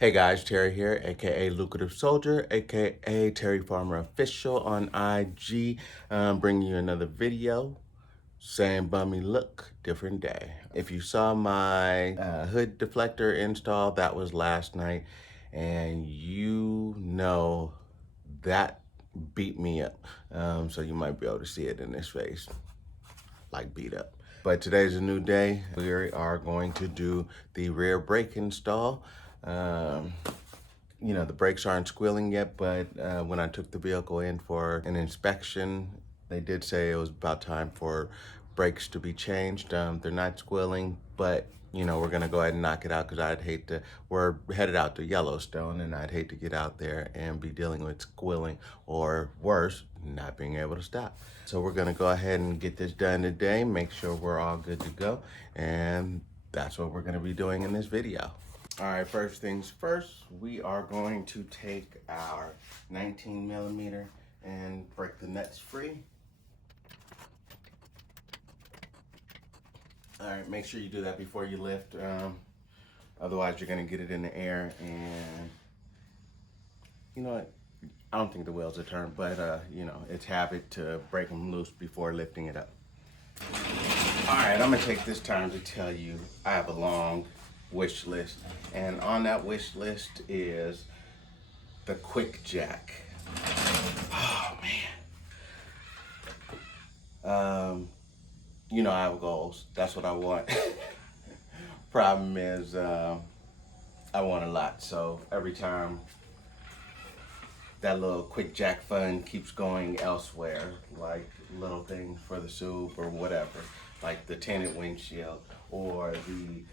Hey guys, Terry here, aka Lucrative Soldier, aka Terry Farmer Official on IG. Bringing you another video. Same bummy look, different day. If you saw my hood deflector install, that was last night, and you know that beat me up. So you might be able to see it in this face, like beat up. But today's a new day. We are going to do the rear brake install. You know, the brakes aren't squealing yet, but when I took the vehicle in for an inspection, they did say it was about time for brakes to be changed. They're not squealing, but you know, we're gonna go ahead and knock it out because I'd hate to, we're headed out to Yellowstone and I'd hate to get out there and be dealing with squealing or worse, not being able to stop. So we're gonna go ahead and get this done today, make sure we're all good to go, and that's what we're gonna be doing in this video. All right, first things first, we are going to take our 19 millimeter and break the nuts free. All right, make sure you do that before you lift. Otherwise, you're gonna get it in the air and you know what? I don't think the wheels are turned, but you know, it's habit to break them loose before lifting it up. All right, I'm gonna take this time to tell you I have a long wish list, and on that wish list is the quick jack. Oh man. You know I have goals. That's what I want. Problem is I want a lot, so every time that little quick jack fund keeps going elsewhere, like little things for the soup or whatever, like the tinted windshield or the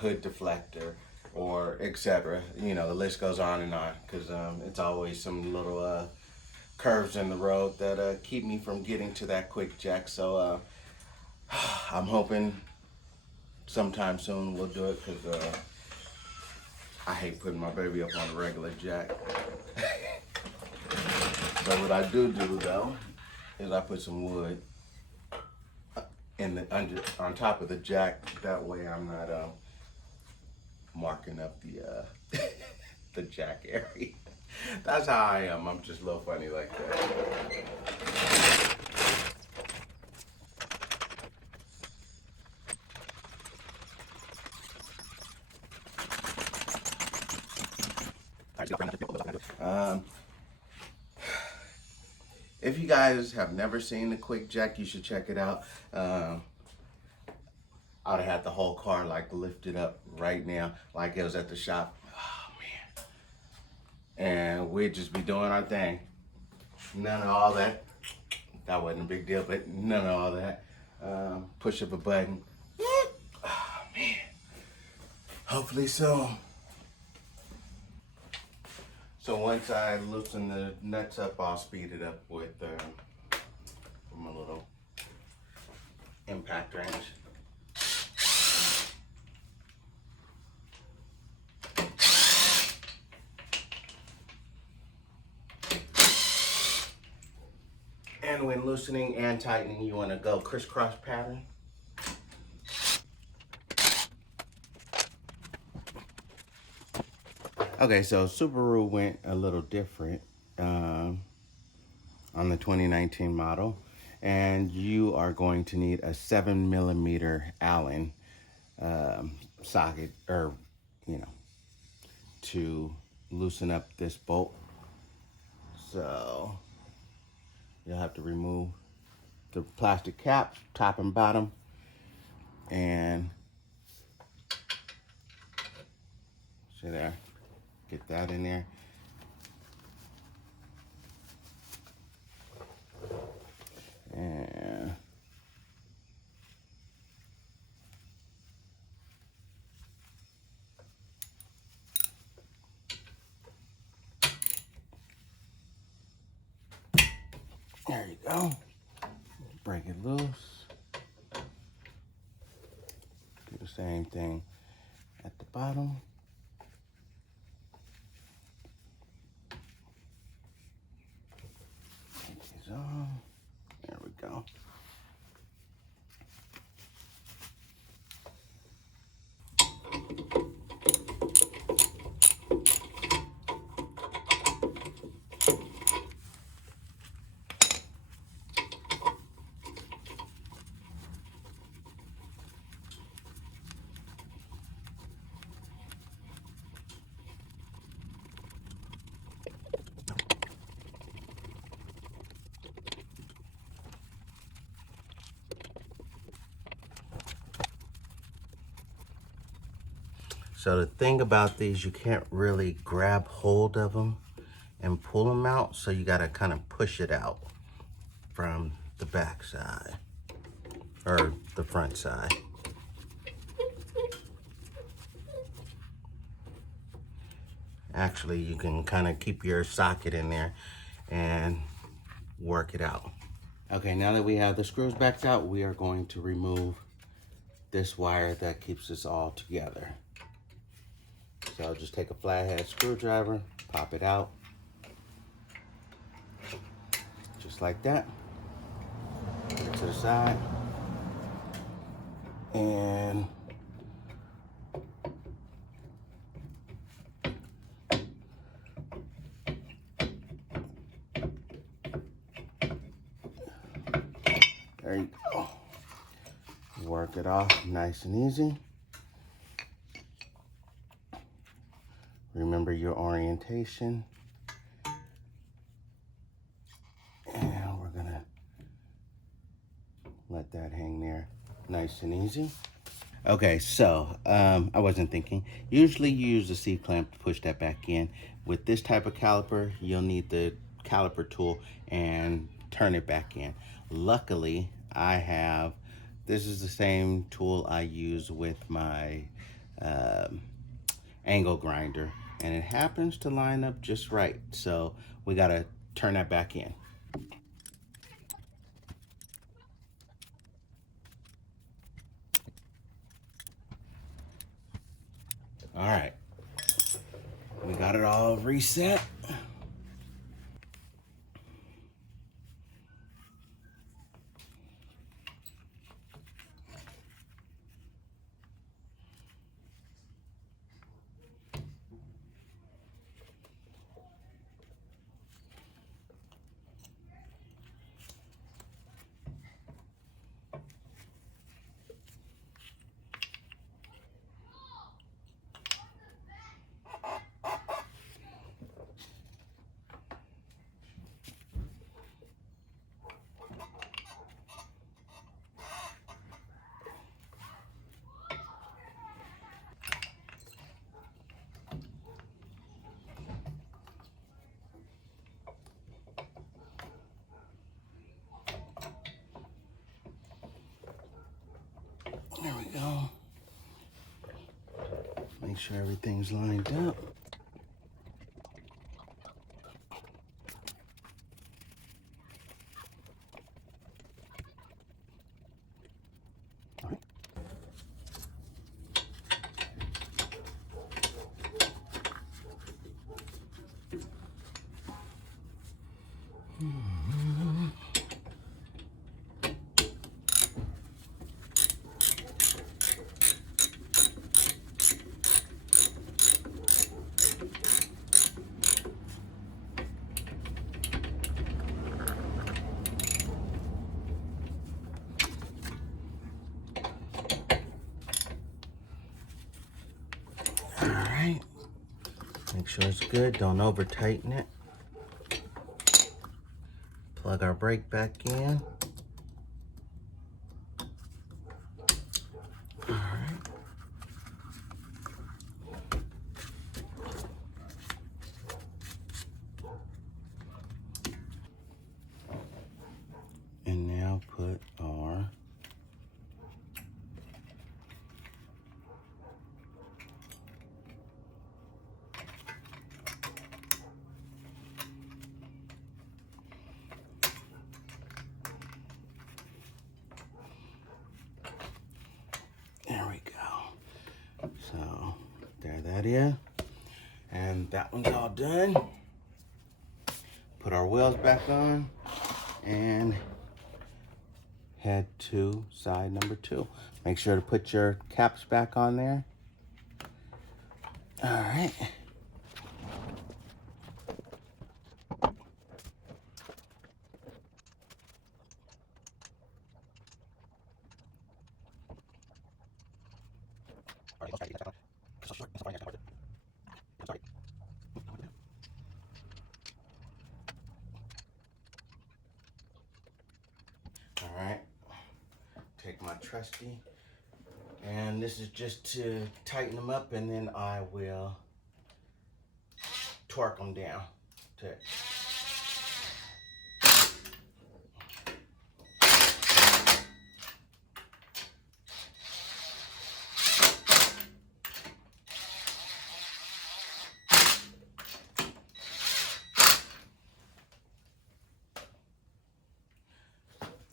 hood deflector or etc. You know, the list goes on and on because it's always some little curves in the road that keep me from getting to that quick jack. So I'm hoping sometime soon we'll do it because I hate putting my baby up on a regular jack. So what I do though is I put some wood in the on top of the jack. That way I'm not marking up the the jack area. That's how I am. I'm just a little funny like that. If you guys have never seen the quick jack, you should check it out. I'd have had the whole car like lifted up right now, like it was at the shop. Oh man. And we'd just be doing our thing. None of all that. That wasn't a big deal, but none of all that. Push up a button. Oh man. Hopefully so. So once I loosen the nuts up, I'll speed it up with my little impact wrench. And when loosening and tightening, you want to go crisscross pattern. Okay, so Subaru went a little different on the 2019 model, and you are going to need a 7 millimeter Allen socket, or you know, to loosen up this bolt. So you'll have to remove the plastic cap, top and bottom, and see there. Get that in there. And there you go. Break it loose. Do the same thing at the bottom. There we go. So the thing about these, you can't really grab hold of them and pull them out, so you gotta kind of push it out from the back side or the front side. Actually, you can kind of keep your socket in there and work it out. Okay, now that we have the screws back out, we are going to remove this wire that keeps this all together. So I'll just take a flathead screwdriver, pop it out, just like that. Put it to the side. And there you go. Work it off nice and easy. Remember your orientation. And we're gonna let that hang there nice and easy. Okay, so I wasn't thinking. Usually you use the C-clamp to push that back in. With this type of caliper, you'll need the caliper tool and turn it back in. Luckily, this is the same tool I use with my angle grinder, and it happens to line up just right. So we gotta turn that back in. All right, we got it all reset. There we go. Make sure everything's lined up. All right, make sure it's good. Don't over tighten it. Plug our brake back in. All right. And now put our there we go. So there that is. And that one's all done. Put our wheels back on and head to side number 2. Make sure to put your caps back on there. All right. All right, take my trusty And this is just to tighten them up, and then I will torque them down to it.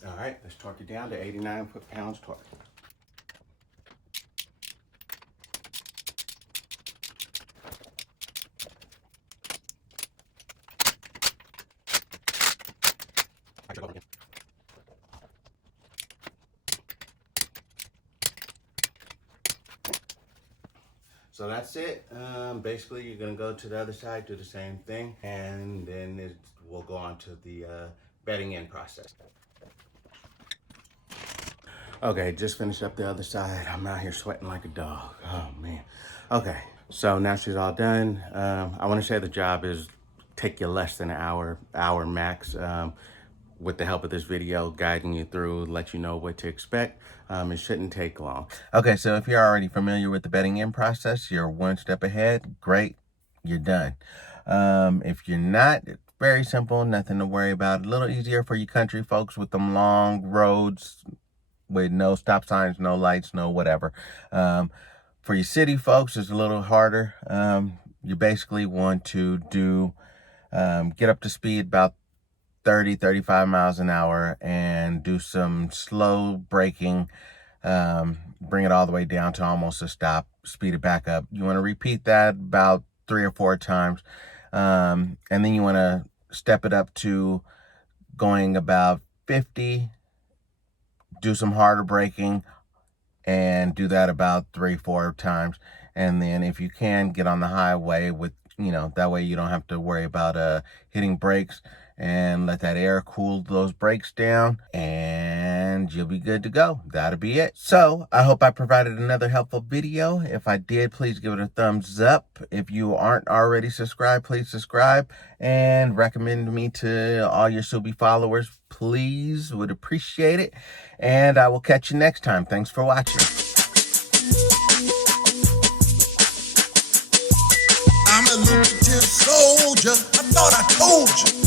All right, let's torque it down to 89 foot-pounds torque. So that's it. Basically, you're gonna go to the other side, do the same thing, and then we'll go on to the bedding in process. Okay, just finished up the other side. I'm out here sweating like a dog. Oh man. Okay, so now she's all done. I want to say the job is take you less than an hour max. With the help of this video, guiding you through, let you know what to expect. It shouldn't take long. Okay, so if you're already familiar with the bedding in process, you're one step ahead. Great, you're done. If you're not, it's very simple, nothing to worry about. A little easier for you country folks with them long roads with no stop signs, no lights, no whatever. For you city folks, it's a little harder. You basically want to do, get up to speed about 30, 35 miles an hour and do some slow braking, bring it all the way down to almost a stop, speed it back up. You want to repeat that about 3 or 4 times. And then you want to step it up to going about 50, do some harder braking, and do that about 3, 4 times. And then if you can, get on the highway with, that way you don't have to worry about hitting brakes, and let that air cool those brakes down, and you'll be good to go. That'll be it. So I hope I provided another helpful video. If I did, please give it a thumbs up. If you aren't already subscribed, please subscribe and recommend me to all your Subi followers. Please, would appreciate it. And I will catch you next time. Thanks for watching. I'm a lucrative soldier. I thought I told you.